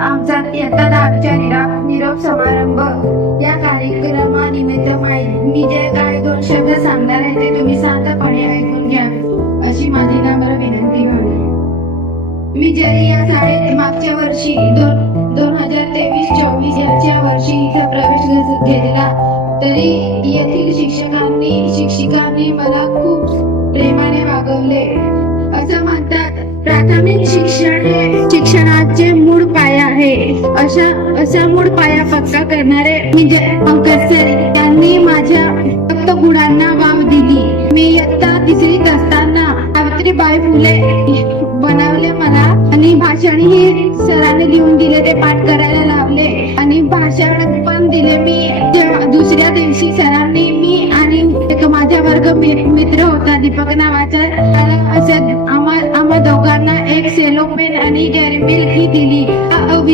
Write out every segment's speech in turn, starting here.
आमचा इयत्ता दहावीच्या निराप निरोप समारंभ या कार्यक्रमानिमित्त माहि- मी जे काय दोन शब्द सांगणार आहे ते तुम्ही शांतपणे ऐकून घ्यावे अशी माझी नम्र विनंती म्हणे मी जरी या शाळेत मागच्या वर्षी दोन दोन हजार तेवीस चोवीस याच्या वर्षी इथं प्रवेश घ- घेतला तरी येथील शिक्षकांनी शिक्षिकांनी मला खूप प्रेमाने वागवले असं म्हणतात प्राथमिक शिक्षण हे शिक्षणाचे मूळ पाय आहे. अशा अशा मूळ पाया पक्का करणारे म्हणजे पंकज सर यांनी माझ्या फक्त गुणांना वाव दिली. मी इयत्ता तिसरीत असताना सावित्रीबाई फुले बनवले मला आणि भाषण ही सरांनी लिहून दिले ते पाठ करायला लावले. आणि भाषण पण दिले मी. दुसऱ्या दिवशी सरांनी मी आणि एक माझ्या वर्ग मित्र होता दीपक नावाचा. त्याला असे आम्हा आम्हा दोघांना एक सेलो पेन आणि गॅरमिल ही दिली.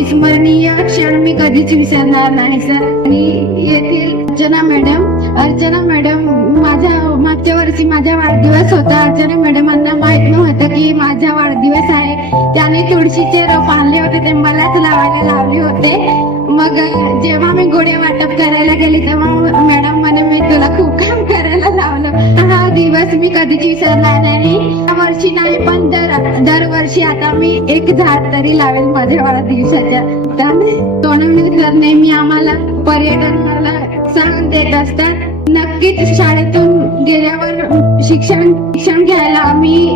अविस्मरणीय क्षण मी कधीच विसरणार नाही सर. आणि येथील अर्चना मॅडम अर्चना मॅडम माझ्या मागच्या वर्षी माझा वाढदिवस होता. अर्चना मॅडमांना माहीत नव्हतं की माझा वाढदिवस आहे. त्याने तुळशीचे रोप आणले होते ते मलाच लावायला लावले होते. मग जेव्हा मी गोडे वाटप करायला गेले तेव्हा मॅडम म्हणे मी तुला खूप काम करायला लावलं. हा दिवस मी कधीच विसरणार नाही. या वर्षी नाही पण दर दरवर्षी आता मी एक झाड तरी लावेल माझ्या वाढदिवसाच्या निमित्ताने. सोनवणे सर नेहमी आम्हाला. पर्यटनाला सांग देत असतात. नक्कीच शाळेतून गेल्यावर शिक्षण शिक्षण घ्यायला आम्ही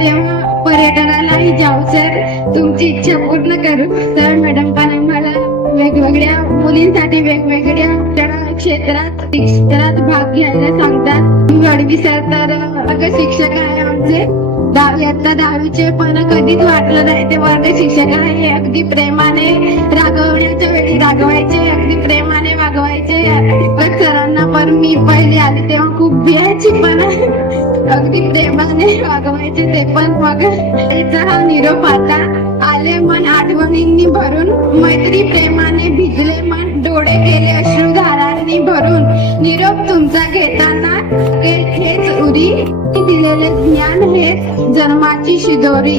तेव्हा पर्यटनालाही जाऊ सर. तुमची इच्छा पूर्ण करू. सर मॅडम पण आम्हाला वेगवेगळ्या मुलींसाठी वेगवेगळ्या क्षेत्रात क्षेत्रात भाग घ्यायला सांगतात. गडवी सर तर वर्ग शिक्षक आहे आमचे. दहावी आता दहावीचे पण कधीच वाटलं नाही. ते वर्ग शिक्षक आहे हे अगदी प्रेमाने रागवण्याच्या वेळी रागवायचे अगदी प्रेमाने वागवायचे. पण सरांना पण मी पहिले आली तेव्हा खूप भियायची पण अगदी प्रेमाने वागवायचे ते पण मग. त्याचा हा निरोप आता आले मन आठवणींनी भरून मैत्री प्रेमाने भिजले. दिलेले ज्ञान हे जन्माची शिदोरी.